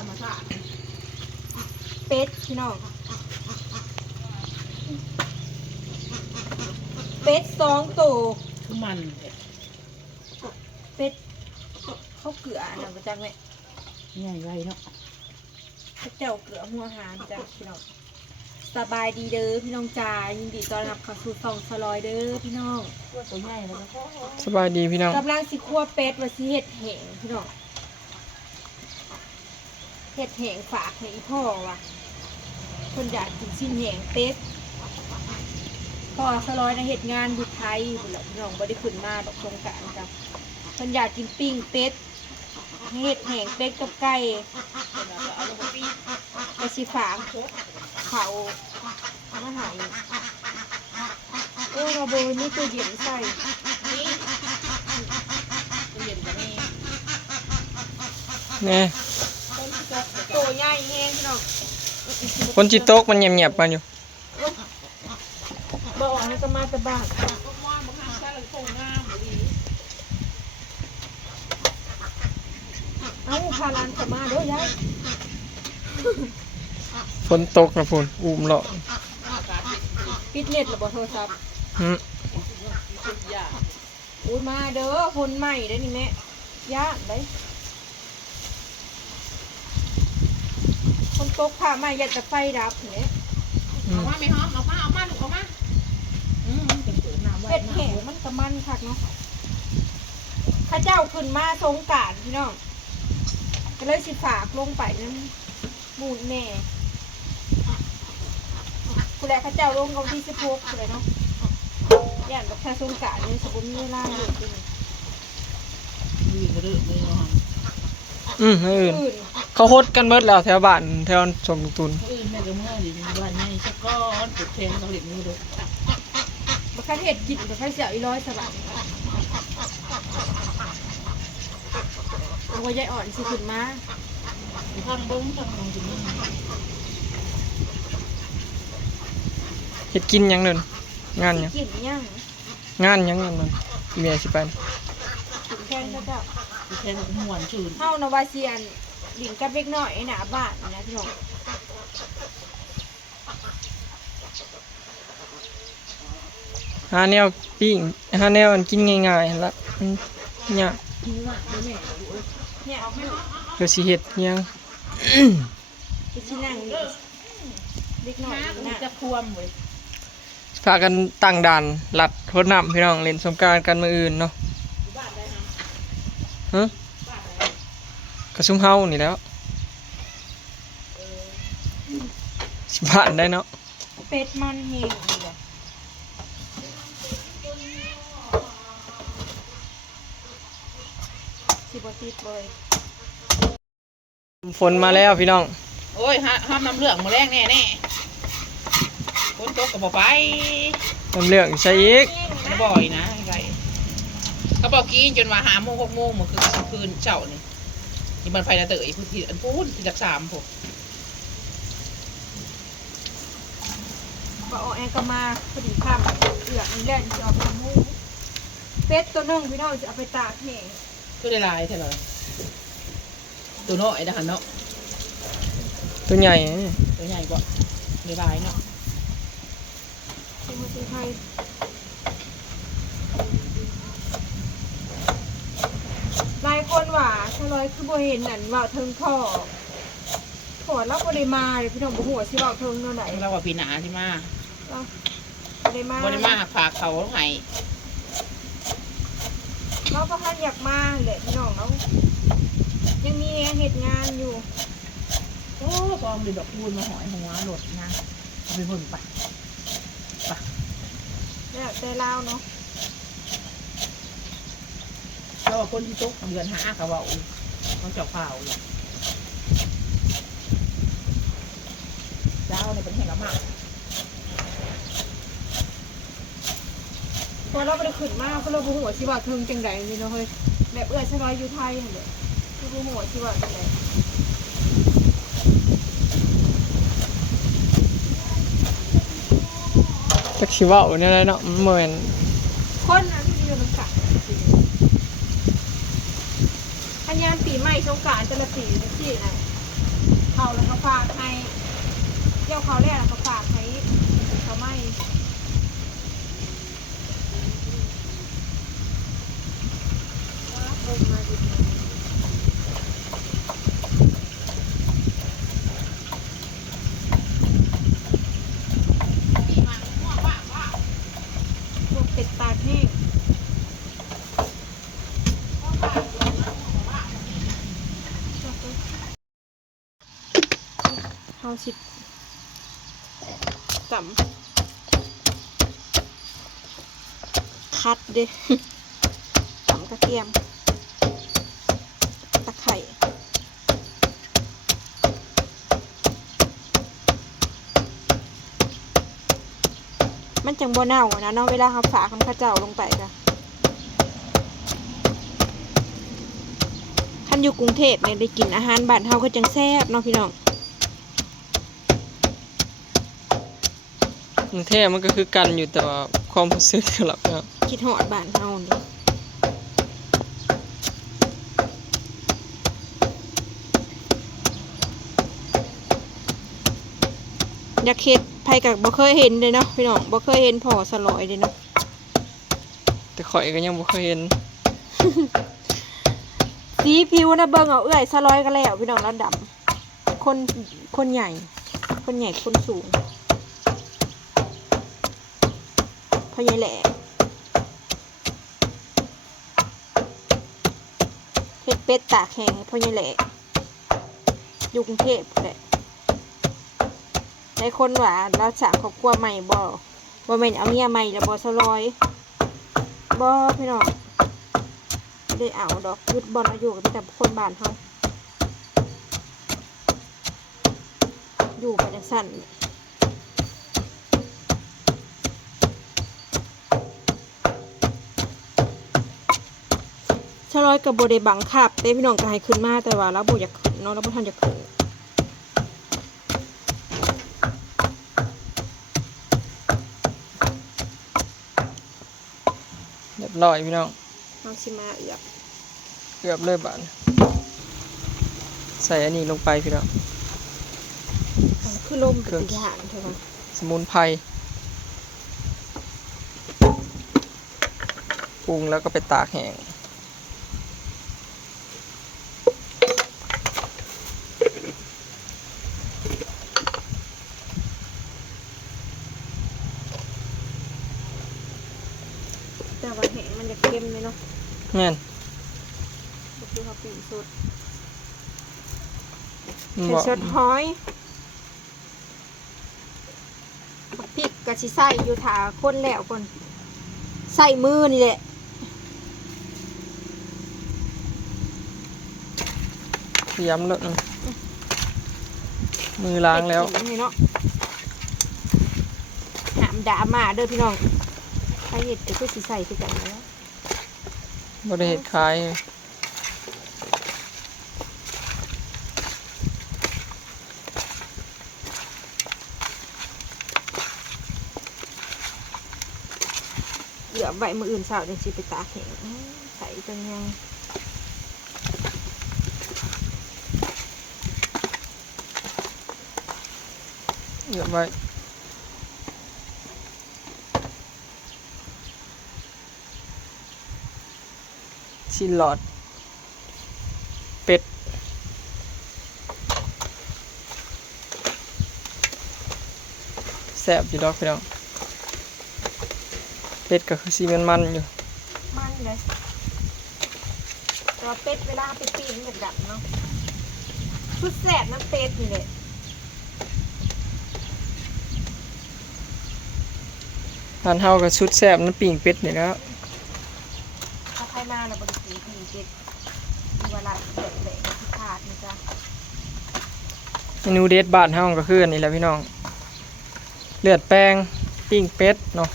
รรมชาติเป็ดพี่น้องเป็ด2 ตัวคือมันเป็ดเขาเกลือนะประจักษ์แม่ใหญ่ใหญ่เนาะพระเจ้าเกลือหัวหารจ้ะพี่น้องสบายดีเด้อพี่น้องจ๋ายินดีต้อนรับเข้าสู่ช่องสลอยเด้อพี่น้องตัวใหญ่แล้วก็สบายดีพี่น้องกำลังสิคั่วเป็ดว่าสิเฮ็ดแห้งพี่น้องเฮ็ดแห้งฝากให้อีพ่อว่ะคนอยากกินชิ้นแห้งเป็ดพ่อสลอยนะเฮ็ดงานอยู่ไทยพุ่นล่ะพี่น้องบ่ได้ขึ้นมาดอกสงกรานต์จ้ะเพิ่นอยากกินปิ้งเป็ดเฮ็ดแห้งเป็ดกับไก่ไปสิฝากเขามาหายเราโบนี่ตัวเย็นใส่นี่ตัวเย็นกับนี่ เนี่ย ตัวใหญ่แห้งพี่น้อง คนจิตตกมันเงียบๆมาอยู่บอกให้ก็มาแต่บ้านเอ้าพาลานกลับมาเด้อยายฝนตกนะพุ่นอุ้มเลาะปิดเน็ตหรือบ่โทรศัพท์อุ้ยมาเด้อคนใหม่ได้นี่แม่ย่าได้คนตกผ่าใหม่อยากจะไฟดับเนี่ยเอามาไม่หอมเอามาลูกเอามาเผ็ดแห้งมันกระมันคักเนาะข้าเจ้าขึ้นมาสงกรานต์พี่น้องก็เลยสิฝากลงไปนั่นมูดแม่คุณแหละข้าเจ้าลงกับที่16เลยเนาะย่านแบบแค่สงกรานต์นี่สมบูรณ์เวลาอยู่จริงดีกระเดื่องเลยเนาะไม่อื่นเขาโคตรกันเบิดแล้วแถวบ้านแถวสมตุนอื่นแม่ก็เมื่อดีบ้านใหญ่สักก้อนปลูกแทงเขาเด็กมือดูบักข้าเห็ดกินบักข้าเสียอีร้อยสบายเอาไว้ยายอ่อนสิขึ้นมาทางเบิ้งทางลงถึงนี่เฮ็ดกินยังเดินงานยังกินย่างงานยังนั่นมันเมียสิไปกินแค่นั้นก็แทงหัวชื่นเฮานวาเซียนหลิงกับเล็กน้อยหนาบ้านนะพี่น้องหาแนวปิ้งหาแนวอันกินง่ายๆละเนี่ยเนี่ยเอาไม่หมดเดี๋ยวสิเฮ็ดยังไปชิ้นนั่งเล็กน้อยน่ะจะควมเว้ยพากันตั้งด่านลัดรถน้ำพี่น้องเล่นสงกรานต์กันมื้ออื่นเนาะฮะกระซุ่มเฮานี่แล้วสิบ้านได้เนาะเป็ดมันเฮงเลยสิบติดเลยฝนมาแล้วพี่น้องโอ้ยห้ามน้ำเหลืองมาแรงแน่ฝนตกกับบ่ไปน้ำเหลืองใช่อีกบ่อยนะไรเขาบอกกินจนว่า5 โมง 6 โมงเมื่อคืนเช้านี่นี่มันไฟระเตยพูดที่อันพูดที่จาก3ผมก็เอาแอลกามาพอดีข้ามเอือกนี่แหละจะเอาไปทำมูเป็ดตัวนึงพี่น้องจะเอาไปตากแห้งตัวได้ลายใช่ไหมตัวน้อยนะคะเนาะตัวใหญ่ตัวใหญ่กว่าได้ลายเนาะตัวไทยหลายคนว่าชะลอยคือบ่เห็นนั่นว่าเทิงพ่อขอรับบ่ได้มาเลยพี่น้องบ่ฮู้ว่าสิเว้าเทิงเท่าไหร่เราว่าพี่หนาที่มาบ่ได้มาฝากเขาให้เราก็พันอยากมาแหละพี่น้องเรายังมีเหตุงานอยู่โอ้กองดีดอกพูนมาหอยหัวหลดนะเอาไปเบิ่งไปแล้วแต่ลาวเนาะเราว่าคนที่ตกเดือน5เขาบอกเขาเจาะเปล่าเจ้าในประเทศละมากพอเราไปขึ้นมาก็เราบ่ฮู้ว่าสิว่าเทิงจังได๋นี่เนาะเฮ้ยแบบเอื้อชะลอยอยู่ไทยนั่นแหละคือบ่ฮู้ว่าสิว่าจังได๋จักสิเว้าแนวใดเนาะมันบ่แม่นคนน่ะที่อยู่นำกันอันยามปีใหม่สงกรานต์แต่ละปีจังซี่น่ะ เฮาสิตำคัดเด้ ตำกระเทียมตะไคร้มันจังบ่เน่าอะนะเนาะเวลาเขาฝากข้าวเจ้าลงไปค่ะคันอยู่กรุงเทพเนี่ยได้กินอาหารบ้านเฮาก็จังแซ่บเนาะพี่น้อง กรุงเทพมันก็คือกันอยู่แต่ว่าความรู้สึกสำหรับเนาะ คิดฮอดบ้านเฮานี่อยากเฮ็ดไผก็บ่เคยเห็นเลยเนาะพี่น้องบ่เคยเห็นพ่อสลอยเลยเนาะ แต่ข่อยก็ยังบ่เคยเห็น สีผิวนะเบิ่งเอาเอื้อยสลอยกันแล้วพี่น้องแล้วดำคนใหญ่คนสูงพ่อใหญ่แหล่เฮ็ดเป็ดตากแห้งให้พ่อใหญ่แหล่อยู่กรุงเทพแหละในคนว่าเราสร้างครอบครัวใหม่บ่แม่นเอาเมียใหม่แล้วบ่สลอยบ่พี่น้องได้เอาดอกยุดบอลอายุกับแต่คนบ้านเฮาอยู่ไปจังสั่นชะลอยกับโบได้บังคับแต่พี่น้องก็ให้ขึ้นมาแต่ว่าเราโบอยากขึ้นเนาะเราบ่ทันอยากขึ้นเรียบร้อยพี่น้อง เอาสิมาเอือบ เกือบเลยบาดใส่อันนี้ลงไปพี่น้อง คือลมเป็นทหารเถอะค่ะ สมุนไพรปรุงแล้วก็ไปตากแห้ง แต่ว่าแห้งมันจะเค็มเลยเนาะ แม่น ก็คือเขาปิ้งสด มัน เป็น บ่ สดหอยบักพริกกะสิใส่อยู่ถาคนแล้วก่อนใส่มือนี่แหละ เตรียมแล้วนะมือล้างแล้ว เฮ็ดกินเนาะหามด่ามาเด้อพี่น้องใครเห็ดก็คือสิใส่คือกันนะ บ่ได้เฮ็ดขาย เหลือใบมืออื่นสาวจังสิไปตากแห้งใส่จังยัง เก็บไว้ชิ้นหลอดเป็ดแซ่บอยู่ดอกพี่น้องเป็ดก็คือสีมันๆอยู่ มันเลยตัวเป็ดเวลาไปปีนมันดับเนาะชุดแสบน้ำเป็ดนี่แหละ ร้านเฮาก็ชุดแซ่บน้ำปิ่งเป็ดนี่แหล้ว ถ้าใครมาเราบริสีปีนเป็ดมีเวลาเด็ดๆที่ขาดนะจ๊ะ เมนูเด็ดบ้านเฮาก็คืออันนี้แหละพี่น้องเลือดแป้งปิ้งเป็ดเนาะ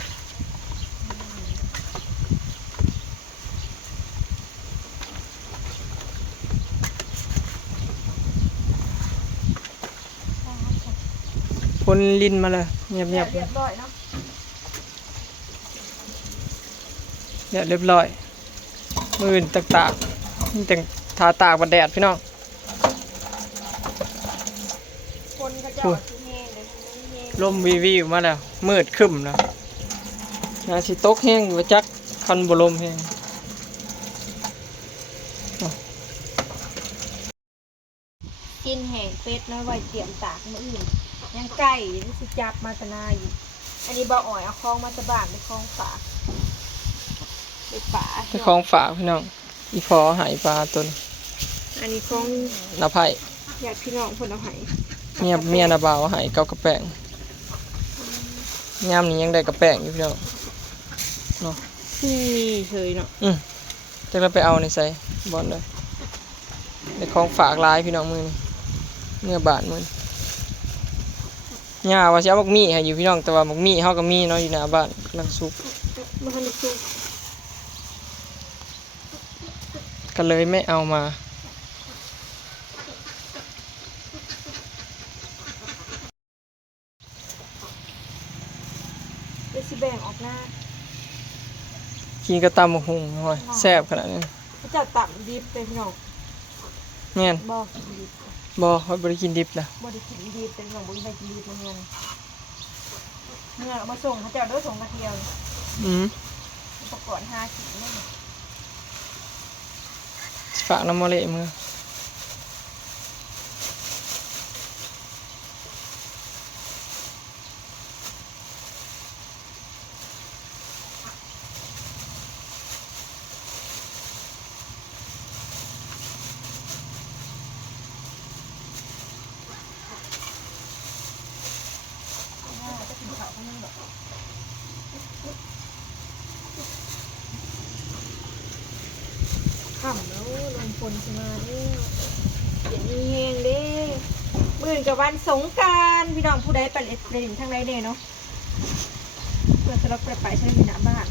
คนลิ้นมาเลยเงียบ เรียบร้อยเนาะ ๆเรียบร้อยมือต่างๆนี่แต่งทาตากบัดแดดพี่น้อง คนก็จะชิ้นแห้งเลยชิ้นแห้ง ลมวิวมาแล้วมืดครึ้มแล้วนาสิตกแห้งอยู่ว่าจักคันบ่ลมแห้ง กินแห้งเป็ดนะไว้เตรียมตากมื้ออื่นยังไก่ที่สิจับมาตะนาอยู่อันนี้บ่อ่อยเอาคลองมาตะบ้านไปคลองฝากไปป่า เจ้าของฝากพี่น้องอีพอหายปลาตน อันนี้ของ นาไผ่ ญาติพี่น้องเพิ่นเอาให้ เมียน่ะบ่าวให้เกากระแป้งยามนี้ยังได้กระแป้งอยู่พี่น้องเนาะ ที่เคยเนาะ จักเราไปเอาในใส่บอลเลยในของฝากหลายพี่น้องมื้อนี้เมื่อบาทมื้อย่าว่าสิเอาบักมี่ให้อยู่พี่น้องแต่ว่าบักมี่เฮาก็มีเนาะอยู่หน้าบ้านกำลังสุก มันทันสุก ก็เลยไม่เอามา เดี๋ยวสิแบ่งออกหน้า กินกระตำบักหุ่งโอ้ยแซ่บขนาดนี้ เขาจะตับดิบเป็นพี่น้อง แม่น บ่ดิบ บ่เฮาบ่ได้กินดิบนะ บ่ได้กินดิบเป็นพี่น้องบ่ได้กินดิบเมื่อเอามาส่งเขาจะเอาด้วยส่งกระเทียม อืม อุปกรณ์5ชิ้นนั่น ฝากน้ำมะเละมือ จะกินข้าวข้างนึงดอกค่ำแล้วลมฝนสิมาแล้วเย็นนี้แห้งเด้มื้อกับวันสงกรานต์พี่น้องผู้ใดไปเล่นทางใดเด้เนาะเพื่อสลับไปใช้ในหน้าบ้าน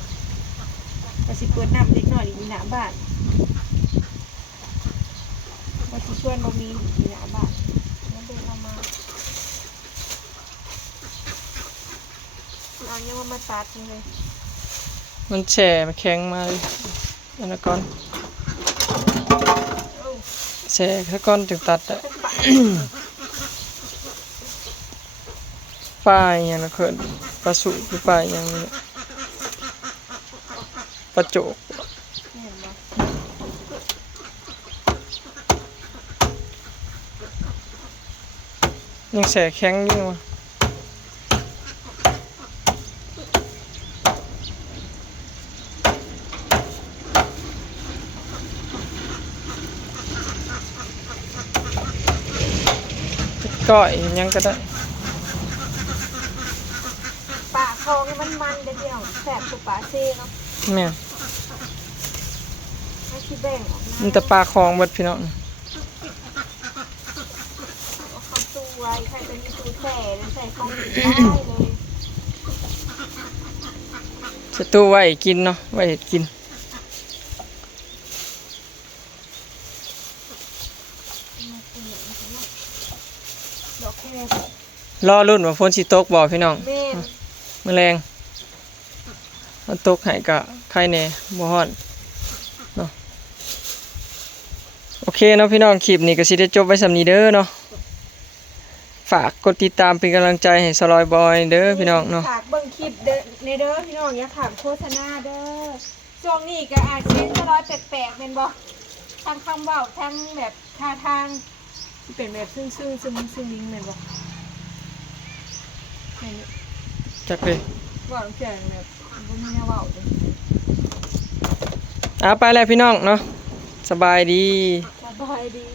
ก็สิเปิดน้ำเล็กน้อยอยู่หน้าบ้านว่าสิชวนบ่มีอยู่หน้าบ้านนั่นเดินเอามาเอาเนี่ยมาตัดนี่เลย มันแช่มันแข็งมาเลยอันนั้นก่อนแช่แค่ก่อนถึงตัดได้ ป้ายอย่างนั้นเขินปลาสุหรือป้ายอย่างนี้ปลาโจก เห็นบ่ ยังแช่แข็งอยู่วะก้อยยังก็ได้ ปลาคองมันเดียวแสบสุปลาเซ่เนาะ แม่ ให้คิดแบ่งออก มันแต่ปลาคลองเบัดพี่น้อง เอาคำตู้ไว้ใครจะมีตู้แช่แล้วใส่ของกินได้เลย จะตู้ไว้กินเนาะไว้เห็ดกิน ดอกแค่ รอรุ่นว่าฝนสิตกบ่พี่น้อง แม่น แมลงมันตกให้กะไข่แหน่บ่ฮ้อนเนาะโอเคเนาะพี่น้องคลิปนี้ก็สิได้จบไว้สำนี้เด้อเนาะฝากกดติดตามเป็นกำลังใจให้สลอยบอยเด้อพี่น้องเนาะ ฝากเบิ่งคลิปเด้อในเด้อพี่น้องอย่าขาดโฆษณาเด้อช่วงนี้ก็อาจจะจะร้อยแปลกๆเป็นบ่ทั้งคำเว้าทั้งแบบท่าทางที่เป็นแบบซึ่งลิงแม่นบ่แม่น จักเลย ว่าเสียงแบบบ่มีแนวเว้าเลย ไปแล้วพี่น้องเนาะสบายดี สบายดี